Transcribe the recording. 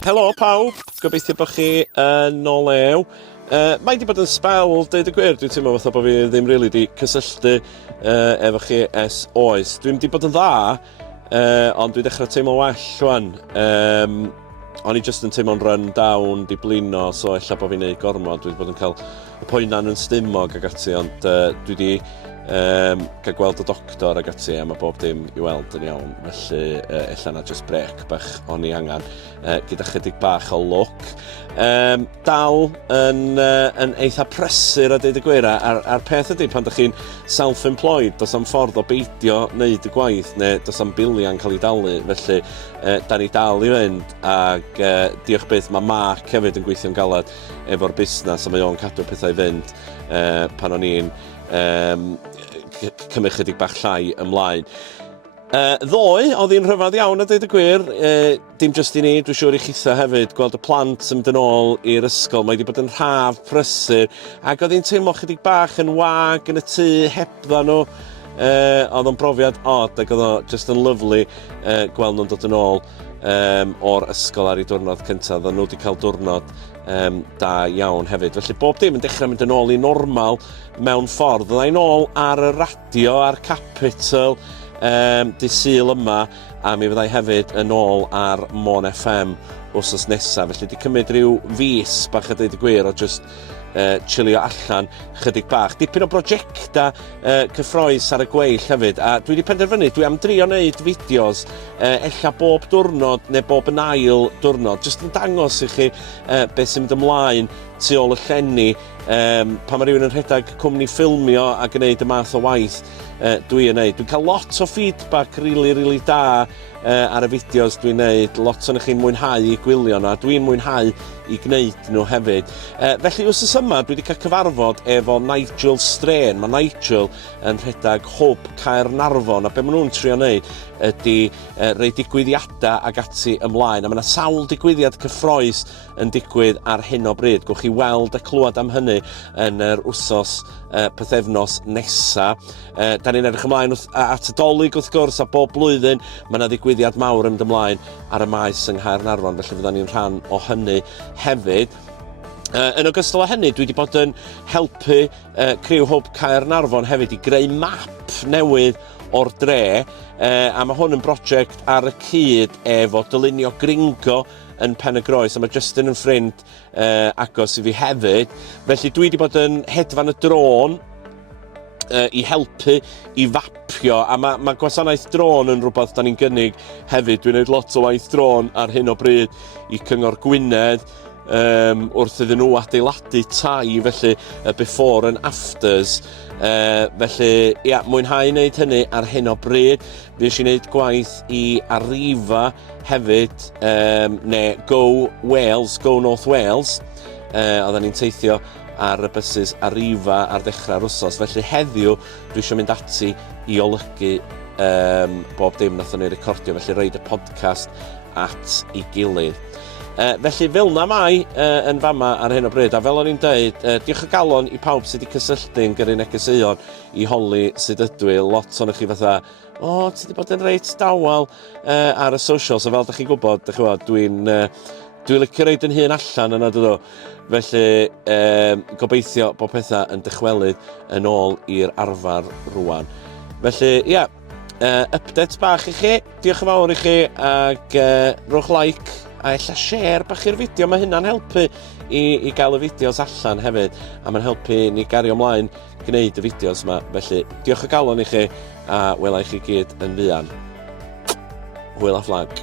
Helo pawb, gobeithio bod chi yn o lew. Mae wedi bod yn spel, deud y gwir, dwi'n teimlo fatha bod fi ddim rili wedi cysylltu efo chi es oes. Dwi'n wedi bod yn dda, ond dwi'n dechrau teimlo well rwan. O'n i jyst yn teimlo'n run down, di blino, so ella bod fi'n neud gormod. Dwi wedi bod yn cael y poenan yn stumog ag ati, ond dwi wedi cael gweld y doctor ag ati a mae bob dim i weld yn iawn, felly ella na just brec bach o'n i angen gyda chydig bach o look. Dal yn eitha prysur a deud y gwir, a'r peth ydy pan ydych chi'n self-employed, does am ffordd o beidio wneud y gwaith, neu does am bilion cael ei dalu, felly da ni dal i fynd, ac diolch byth, mae Mark hefyd yn gweithio'n galad efo'r busnes, a mae o'n cadw pethau i fynd pan o'n i'n cymryd chydig bach llai ymlaen. Ddoe, oedd hi'n rhyfedd iawn a deud y gwir, dim jyst i ni, dwi'n siŵr i chitha hefyd, gweld y plant yn mynd yn ôl i'r ysgol, mae wedi bod yn rhaf prysur, ac oedd hi'n teimlo chydig bach yn wag yn y tŷ hebdda nhw. Oedd o'n brofiad od, ac oedd o just yn lyflu gweld nhw'n dod yn ôl o'r ysgol ar ei diwrnod cyntaf. Oedd nhw wedi cael diwrnod da iawn hefyd. Felly bob dim yn dechrau mynd yn ôl i normal mewn ffordd. Oedd e'n ôl ar y radio, ar Capital, dydd Sul yma, a mi fyddai hefyd yn ôl ar Mon FM wsos nesaf. Felly di cymryd rhyw fis bach a deud y gwir o just chilio allan chydig bach. Dipyn o brosiecta cyffroes ar y gweill hefyd, a dwi wedi penderfynu, dwi am drio wneud fideos ella bob diwrnod neu bob yn ail diwrnod, jyst yn dangos i chi beth sy'n mynd ymlaen tu ôl y llenni pan mae rhywun yn rhedeg cwmni ffilmio a gwneud y math o waith dwi'n neud. Dwi'n cael lot o feedback really da ar y fideos dwi'n neud, lot o'n chi'n mwynhau i gwylio nhw, a dwi'n mwynhau i gwneud nhw hefyd. Felly wrth yma, dwi wedi cael cyfarfod efo Nigel Strain. Mae Nigel yn rhedeg Hwb Caernarfon, a be maen nhw'n trio wneud ydy rhoi digwyddiadau ag ati ymlaen. A mae yna sawl digwyddiad cyffroes yn digwydd ar hyn o bryd. Gwch chi weld a clywed am hynny yn yr wsos pythefnos nesaf. Da ni'n edrych ymlaen at y Dolig wrth gwrs, a bob blwyddyn mae yna ddigwyddiad mawr yn mynd ymlaen ar y maes yng Nghaernarfon, felly fydda ni'n rhan o hynny hefyd. Yn ogystal â hynny, dwi wedi bod yn helpu criw Hwb Caernarfon hefyd i greu map newydd o'r dre, a mae hwn yn brosiect ar y cyd efo dylunio gringo yn Pen y Groes, a mae Justin yn ffrind agos i fi hefyd. Felly dwi wedi bod yn hedfan y drôn i helpu i fapio, a mae gwasanaeth drôn yn rhywbeth da ni'n gynnig hefyd. Dwi'n gwneud lot o waith drôn ar hyn o bryd i Cyngor Gwynedd wrth iddyn nhw adeiladu tai, felly before and afters. Felly, ia, mwynhau wneud hynny ar hyn o bryd. Fi eisiau wneud gwaith i Arriva hefyd, neu Go Wales, Go North Wales. Oedden ni'n teithio ar y bysys Arriva ar ddechrau'r wsos. Felly heddiw, dwi eisiau mynd ati i olygu bob dim nathon ni recordio, felly roed y podcast at ei gilydd. Felly fel na mai yn fama ar hyn o bryd, a fel o'n i'n dweud, diolch o galon i pawb sydd wedi cysylltu'n gyrru negeseuon i holi sydd ydw i. Lot o'n chi fatha, ti wedi bod yn reit dawel ar y socials, a fel ydych chi'n gwybod, dwi'n licio roed yn hun allan yna dydw. Felly gobeithio bod pethau yn dychwelydd yn ôl i'r arfer rwan. Felly, ia, update bach i chi, diolch yn fawr i chi, ac rhowch like a ella share bach i'r fideo. Mae hynna'n helpu i gael y fideos allan hefyd, a mae'n helpu ni gario ymlaen gwneud y fideos yma. Felly, diolch o galon i chi, a wela i chi gyd yn fuan. Hwyl a fflag.